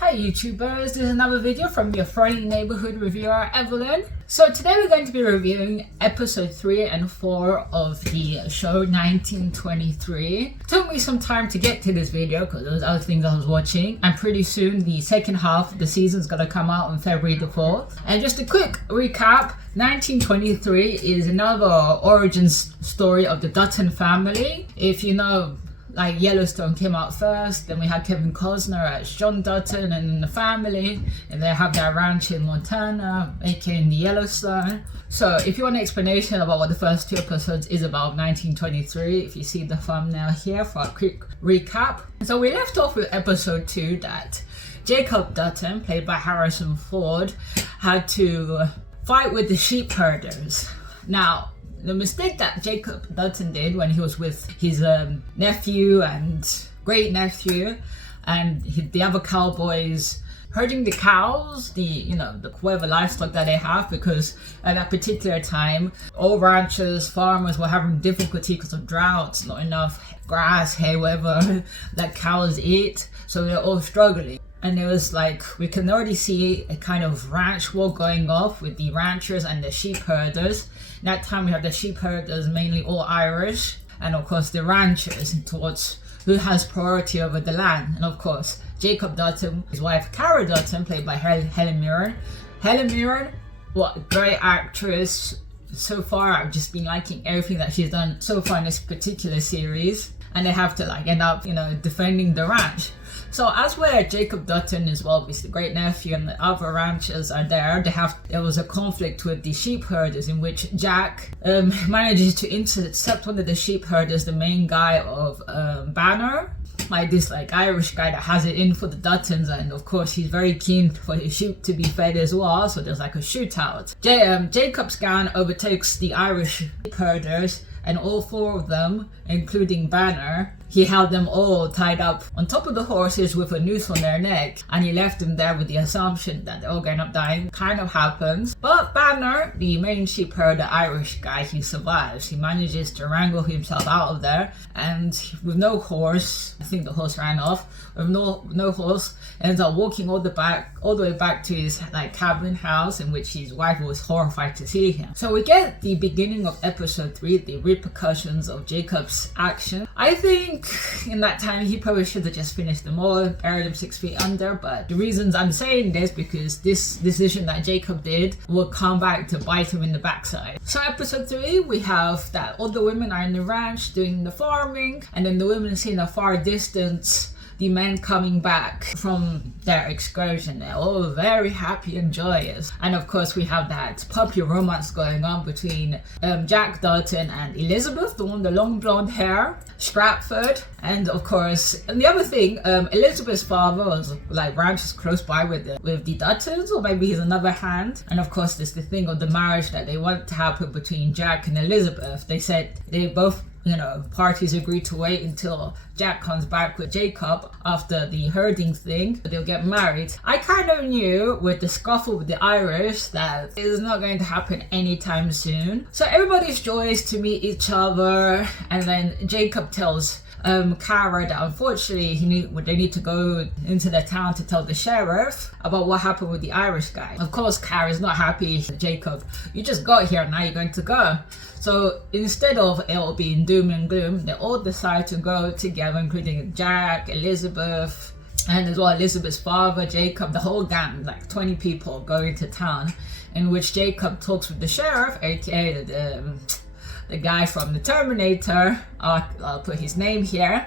Hi YouTubers, this is another video from your friendly neighborhood reviewer Evelyn. So today we're going to be reviewing episode 3 and 4 of the show 1923. Took me some time to get to this video because there was other things I was watching, and pretty soon the second half of the season is going to come out on February the 4th. And just a quick recap, 1923 is another origin story of the Dutton family. If you know, like Yellowstone came out first, then we had Kevin Costner as John Dutton and the family, and they have their ranch in Montana, aka in the Yellowstone. So if you want an explanation about what the first 2 episodes is about 1923, if you see the thumbnail here for a quick recap. So we left off with episode 2 that Jacob Dutton, played by Harrison Ford, had to fight with the sheep herders. Now, the mistake that Jacob Dutton did when he was with his nephew and great nephew and the other cowboys herding the cows, the whatever livestock that they have, because at that particular time all ranchers, farmers were having difficulty because of droughts, not enough grass, hay, whatever that cows eat, so they're all struggling. And it was like, we can already see a kind of ranch war going off with the ranchers and the sheep herders. That time we have the sheep herders mainly all Irish, and of course the ranchers towards who has priority over the land. And of course Jacob Dutton, his wife Cara Dutton, played by Helen Mirren. Helen Mirren, what a great actress. So far I've just been liking everything that she's done so far in this particular series, and they have to end up defending the ranch. So as where Jacob Dutton as well, his great nephew and the other ranchers are there, there was a conflict with the sheep herders in which Jack manages to intercept one of the sheep herders, the main guy of Banner, this Irish guy that has it in for the Duttons, and of course he's very keen for his sheep to be fed as well, so there's a shootout. Jacob's gang overtakes the Irish sheep herders, and all 4 of them, including Banner, he held them all tied up on top of the horses with a noose on their neck, and he left them there with the assumption that they're all going up dying. Kind of happens. But Banner, the main sheep herder Irish guy, he survives. He manages to wrangle himself out of there, and with no horse, I think the horse ran off, with no horse, ends up walking all the way back to his cabin house, in which his wife was horrified to see him. So we get the beginning of episode 3, the repercussions of Jacob's action. I think in that time he probably should have just finished them all, buried them 6 feet under, but the reasons I'm saying this because this decision that Jacob did will come back to bite him in the backside. So episode 3, we have that all the women are in the ranch doing the farming, and then the women see in a far distance the men coming back from their excursion. They're all very happy and joyous. And of course we have that puppy romance going on between Jack Dutton and Elizabeth, the one with the long blonde hair, Stratford. And of course, and the other thing, Elizabeth's father was ranches close by with the Duttons, or maybe he's another hand. And of course there's the thing of the marriage that they want to happen between Jack and Elizabeth. They said they both parties agreed to wait until Jack comes back with Jacob after the herding thing, but they'll get married. I kind of knew with the scuffle with the Irish that it is not going to happen anytime soon. So everybody's joyous to meet each other, and then Jacob tells Cara that unfortunately they need to go into the town to tell the sheriff about what happened with the Irish guy. Of course Cara's not happy. Jacob, you just got here, now you're going to go. So instead of it all being doom and gloom, they all decide to go together, including Jack, Elizabeth, and as well Elizabeth's father, Jacob, the whole gang, 20 people going to town, in which Jacob talks with the sheriff, aka the guy from the Terminator. I'll put his name here,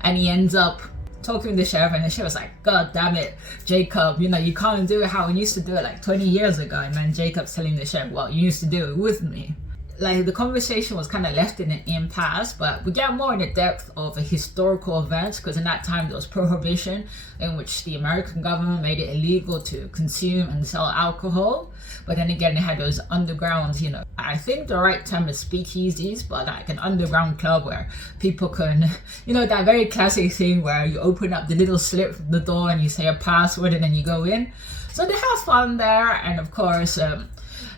and he ends up talking to the sheriff, and the sheriff's like, God damn it, Jacob, you can't do it how we used to do it 20 years ago. And then Jacob's telling the sheriff, well, you used to do it with me. The conversation was kind of left in an impasse, but we get more in the depth of the historical events, because in that time there was prohibition, in which the American government made it illegal to consume and sell alcohol. But then again, they had those underground, I think the right term is speakeasies, but an underground club where people can, that very classic thing where you open up the little slit from the door and you say a password and then you go in. So they have fun there, and of course,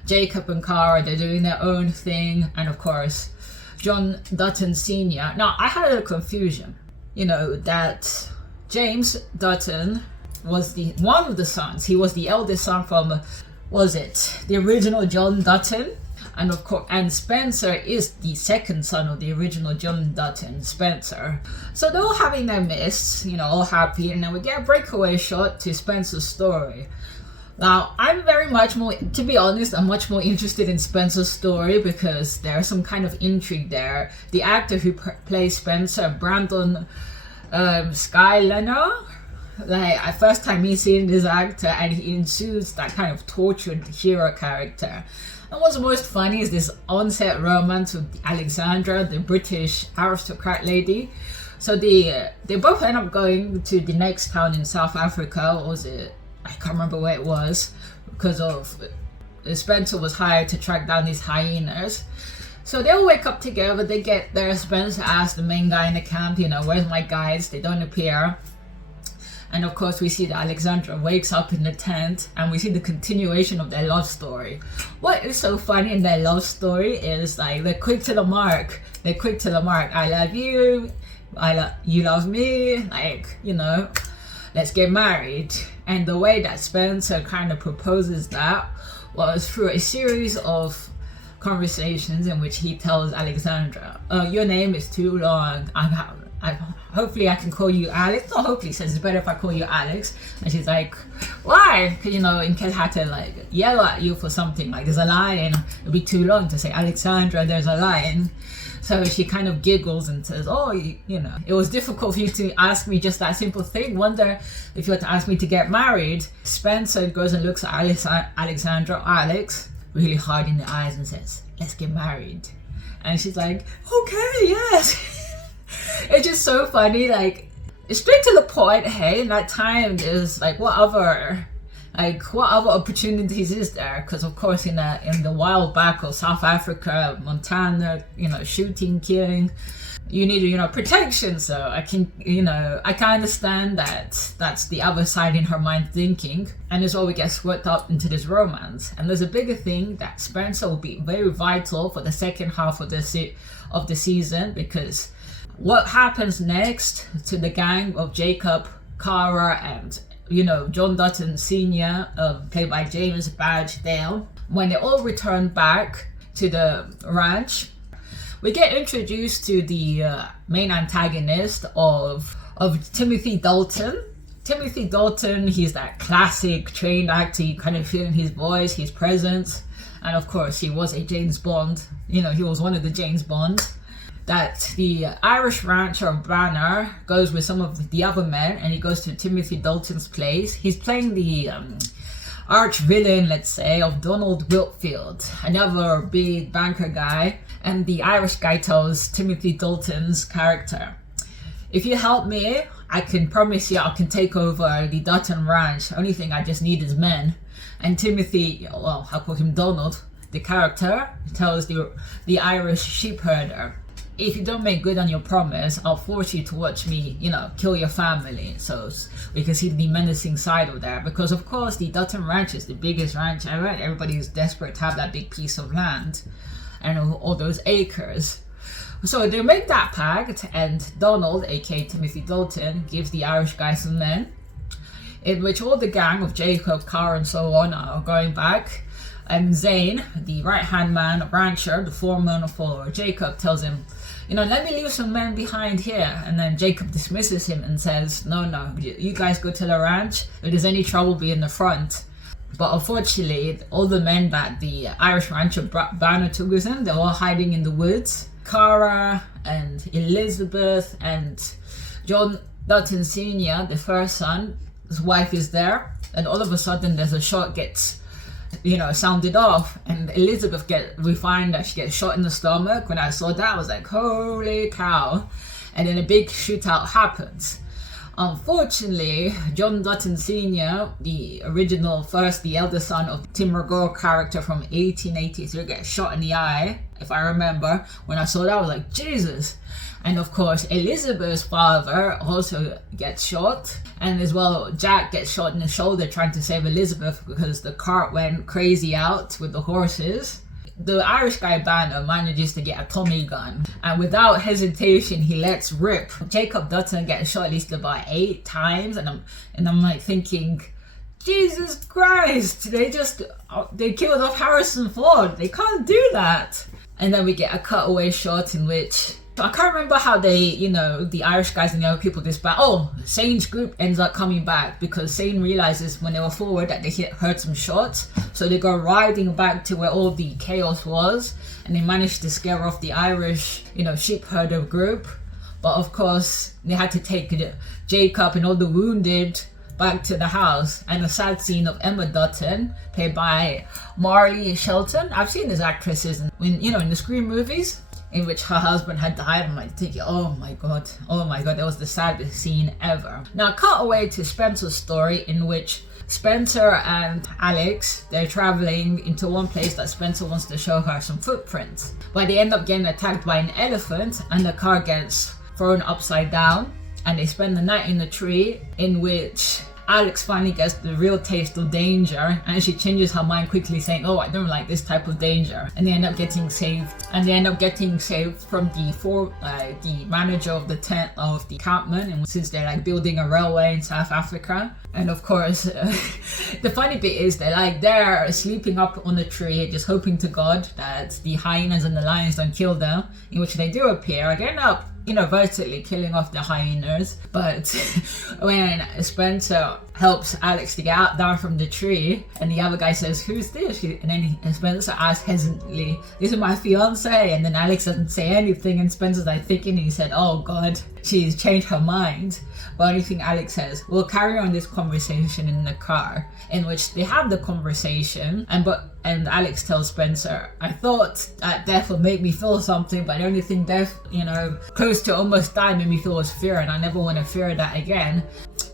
Jacob and Cara, they're doing their own thing, and of course John Dutton Sr. Now I had a confusion, that James Dutton was the one of the sons. He was the eldest son from, was it the original John Dutton? And of course, and Spencer is the second son of the original John Dutton, Spencer. So they're all having their mists, all happy, and then we get a breakaway shot to Spencer's story. Now, I'm very much more, to be honest, I'm much more interested in Spencer's story because there's some kind of intrigue there. The actor who plays Spencer, Brandon Skylener, first time he's seen this actor, and he ensues that kind of tortured hero character. And what's most funny is this on-set romance with Alexandra, the British aristocrat lady. So they both end up going to the next town in South Africa, or was it? I can't remember where it was, because of Spencer was hired to track down these hyenas. So they all wake up together, they get there. Spencer asks the main guy in the camp, where's my guides? They don't appear. And of course we see that Alexandra wakes up in the tent, and we see the continuation of their love story. What is so funny in their love story is they're quick to the mark. I love you, you love me, let's get married. And the way that Spencer kind of proposes that was through a series of conversations in which he tells Alexandra, your name is too long, hopefully I can call you Alex. Or hopefully, he says it's better if I call you Alex. And she's like, why? Because in case I had to yell at you for something, there's a lion, it'd be too long to say Alexandra, there's a lion. So she kind of giggles and says, it was difficult for you to ask me just that simple thing. Wonder if you were to ask me to get married. Spencer goes and looks at Alex really hard in the eyes and says, let's get married. And she's like, okay, yes. It's just so funny, it's straight to the point. Hey, in that time there's what other opportunities is there? Because of course in the wild back of South Africa, Montana, shooting, killing, you need protection. So I can understand that that's the other side in her mind thinking, and it's all we get swept up into this romance. And there's a bigger thing that Spencer will be very vital for the second half of the season, because what happens next to the gang of Jacob, Cara, and John Dutton Sr., played by James Badge Dale, when they all return back to the ranch, we get introduced to the main antagonist of Timothy Dalton. Timothy Dalton, he's that classic trained actor. You kind of feel in his voice, his presence, and of course he was a James Bond. He was one of the James Bonds. That the Irish rancher Banner goes with some of the other men, and he goes to Timothy Dalton's place. He's playing the arch villain, let's say, of Donald Whitfield, another big banker guy. And the Irish guy tells Timothy Dalton's character, if you help me, I can promise you I can take over the Dutton ranch. Only thing I just need is men. And Timothy, I'll call him Donald, the character, tells the Irish sheep herder, if you don't make good on your promise, I'll force you to watch me, kill your family. So we can see the menacing side of that. Because of course the Dutton Ranch is the biggest ranch ever. Everybody is desperate to have that big piece of land and all those acres. So they make that pact, and Donald, aka Timothy Dalton, gives the Irish guy some men, in which all the gang of Jacob, Carr, and so on are going back. And Zane, the right-hand man, rancher, the foreman for Jacob, tells him, let me leave some men behind here. And then Jacob dismisses him and says, no, you guys go to the ranch. If there's any trouble, be in the front. But unfortunately, all the men that the Irish rancher Banner took with him, they're all hiding in the woods. Cara and Elizabeth and John Dutton Sr., the first son, his wife is there. And all of a sudden, there's a shot gets sounded off, and Elizabeth we find that she gets shot in the stomach. When I saw that, I was like, holy cow. And then a big shootout happens. Unfortunately, John Dutton Sr., the eldest son of Tim McGraw character from 1883, gets shot in the eye, if I remember. When I saw that, I was like, Jesus. And of course, Elizabeth's father also gets shot. And as well, Jack gets shot in the shoulder trying to save Elizabeth because the cart went crazy out with the horses. the Irish guy Banner manages to get a Tommy gun, and without hesitation he lets rip. Jacob Dutton gets shot at least about 8 times, and I'm like thinking, Jesus Christ, they killed off Harrison Ford. They can't do that. And then we get a cutaway shot in which, I can't remember how they, the Irish guys and the other people disband. Oh, Sane's group ends up coming back because Sane realizes when they were forward that they heard some shots. So they go riding back to where all the chaos was, and they managed to scare off the Irish, sheep herder group. But of course, they had to take Jacob and all the wounded back to the house, and a sad scene of Emma Dutton, played by Marley Shelton. I've seen these actresses in the Scream movies, in which her husband had died. I'm like thinking, oh my god, that was the saddest scene ever. Now cut away to Spencer's story, in which Spencer and Alex, they're traveling into one place that Spencer wants to show her some footprints, but they end up getting attacked by an elephant and the car gets thrown upside down, and they spend the night in the tree, in which Alex finally gets the real taste of danger, and she changes her mind quickly, saying, oh, I don't like this type of danger. And they end up getting saved. And they end up getting saved from the manager of the tent of the campment, and since they're like building a railway in South Africa. And of course, the funny bit is they're sleeping up on the tree, just hoping to God that the hyenas and the lions don't kill them, in which they do appear. They end up virtually killing off the hyenas. But when Spencer helps Alex to get down from the tree, and the other guy says, who's this? And then Spencer asks hesitantly, this is my fiance. And then Alex doesn't say anything, and Spencer's like thinking, he said, oh god, she's changed her mind. But only thing Alex says, we'll carry on this conversation in the car, in which they have the conversation, and Alex tells Spencer, I thought that death would make me feel something, but the only thing death, close to almost dying made me feel was fear, and I never want to fear that again.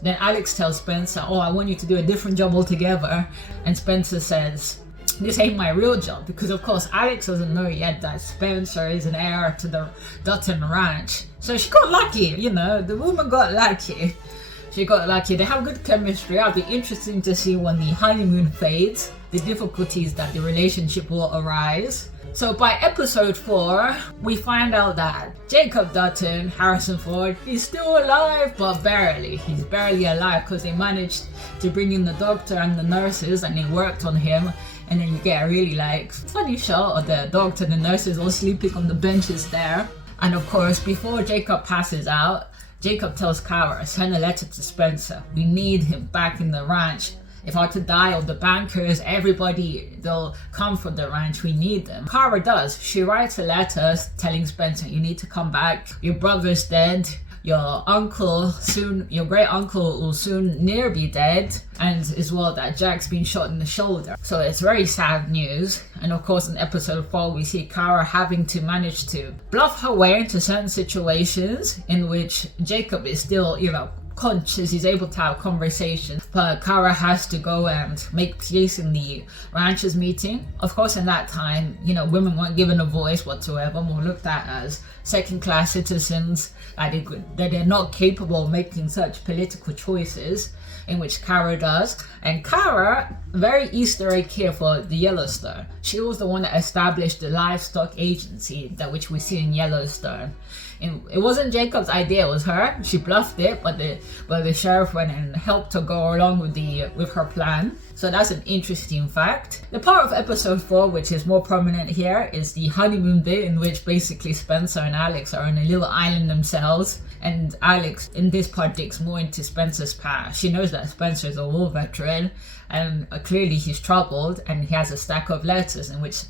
Then Alex tells Spencer, oh, I want you to do a different job altogether. And Spencer says, this ain't my real job, because of course Alex doesn't know yet that Spencer is an heir to the Dutton Ranch. So she got lucky, the woman got lucky. She got lucky. They have good chemistry. It'll be interesting to see when the honeymoon fades, the difficulties that the relationship will arise. So by episode 4, we find out that Jacob Dutton, Harrison Ford, he's still alive, but barely. He's barely alive because they managed to bring in the doctor and the nurses, and they worked on him. And then you get a really funny shot of the doctor and the nurses all sleeping on the benches there. And of course, before Jacob passes out, Jacob tells Kara, send a letter to Spencer. We need him back in the ranch. If I were to die, all the bankers, everybody, they'll come from the ranch. We need them. Kara does. She writes a letter telling Spencer, you need to come back. Your brother's dead. Your great uncle will soon near be dead, and as well that Jack's been shot in the shoulder. So it's very sad news. And of course in episode 4 we see Kara having to manage to bluff her way into certain situations in which Jacob is still, conscious, he's able to have conversations, but Kara has to go and make peace in the ranchers meeting. Of course in that time, women weren't given a voice whatsoever, more looked at as second-class citizens, that they're not capable of making such political choices, in which Kara does. And Kara, very Easter egg here for the Yellowstone. She was the one that established the livestock agency, which we see in Yellowstone. And it wasn't Jacob's idea, it was her. She bluffed it, but the sheriff went and helped her go along with her plan. So that's an interesting fact. The part of episode 4 which is more prominent here is the honeymoon bit, in which basically Spencer and Alex are on a little island themselves, and Alex in this part digs more into Spencer's past. She knows that Spencer is a war veteran, and clearly he's troubled, and he has a stack of letters in which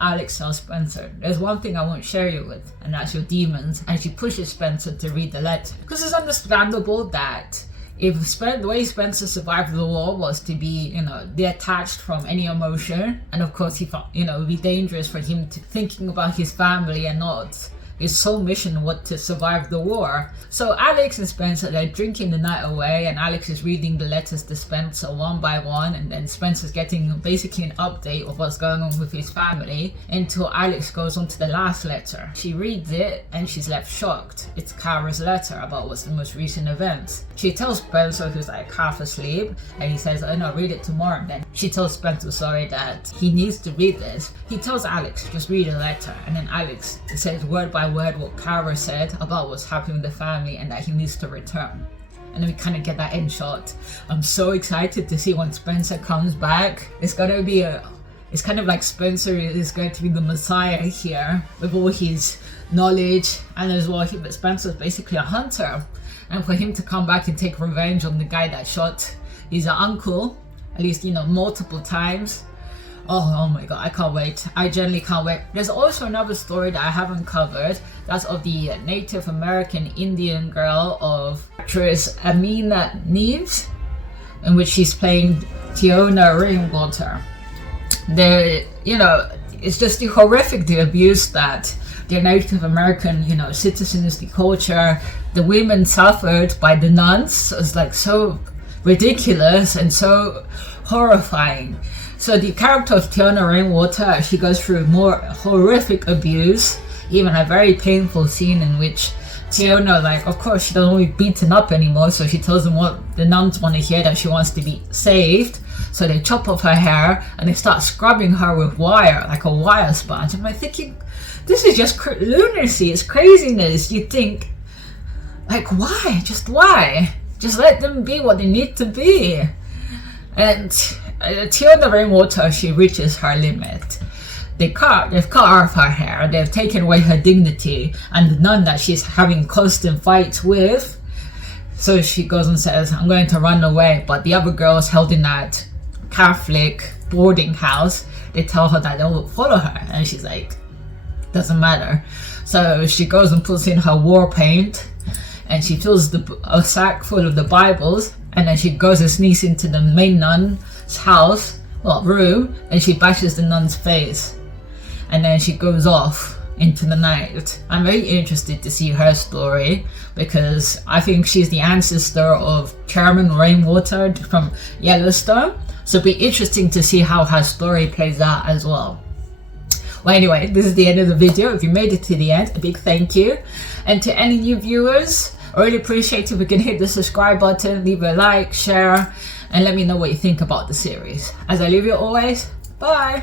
Alex tells Spencer, there's one thing I won't share you with, and that's your demons. And she pushes Spencer to read the letter, because it's understandable that if the way Spencer survived the war was to be, detached from any emotion, and of course he thought, it would be dangerous for him to thinking about his family and not, his sole mission was to survive the war. So Alex and Spencer, they're drinking the night away, and Alex is reading the letters to Spencer one by one, and then Spencer's getting basically an update of what's going on with his family until Alex goes on to the last letter. She reads it and she's left shocked. It's Kara's letter about what's the most recent events. She tells Spencer, who's like half asleep, and he says, oh no, read it tomorrow. And then she tells Spencer, sorry, that he needs to read this. He tells Alex, just read the letter, and then Alex says word by word what Kara said about what's happening with the family and that he needs to return. And then we kind of get that in shot. I'm so excited to see when Spencer comes back. It's gonna be it's kind of like Spencer is going to be the messiah here with all his knowledge, and as well, Spencer's basically a hunter. And for him to come back and take revenge on the guy that shot his uncle, at least, you know, multiple times. Oh my god, I can't wait. I genuinely can't wait. There's also another story that I haven't covered. That's of the Native American Indian girl of actress Amina Neves, in which she's playing Tiona Rainwater. You know, it's just the horrific, the abuse that the Native American, you know, citizens, the culture, the women suffered by the nuns. So it's like so ridiculous and so horrifying. So the character of Tiona Rainwater, she goes through more horrific abuse, even a very painful scene in which Tiona, like, of course she doesn't want to be beaten up anymore, so she tells them what the nuns want to hear, that she wants to be saved. So they chop off her hair and they start scrubbing her with wire, like a wire sponge. I'm like thinking, this is just lunacy, it's craziness. You think, like, why? Just why? Just let them be what they need to be. And Tiona Rainwater, she reaches her limit. They've cut off her hair, they've taken away her dignity, and the nun that she's having constant fights with. So she goes and says, I'm going to run away. But the other girls held in that Catholic boarding house, they tell her that they will follow her, and she's like, doesn't matter. So she goes and puts in her war paint, and she fills a sack full of the Bibles, and then she goes and sneaks into the main nun's house, room, and she bashes the nun's face, and then she goes off into the night. I'm very interested to see her story, because I think she's the ancestor of Chairman Rainwater from Yellowstone, so it'll be interesting to see how her story plays out as well. Well, anyway, this is the end of the video. If you made it to the end, a big thank you. And to any new viewers, I really appreciate if you can hit the subscribe button, leave a like, share, and let me know what you think about the series. As I leave you always, bye!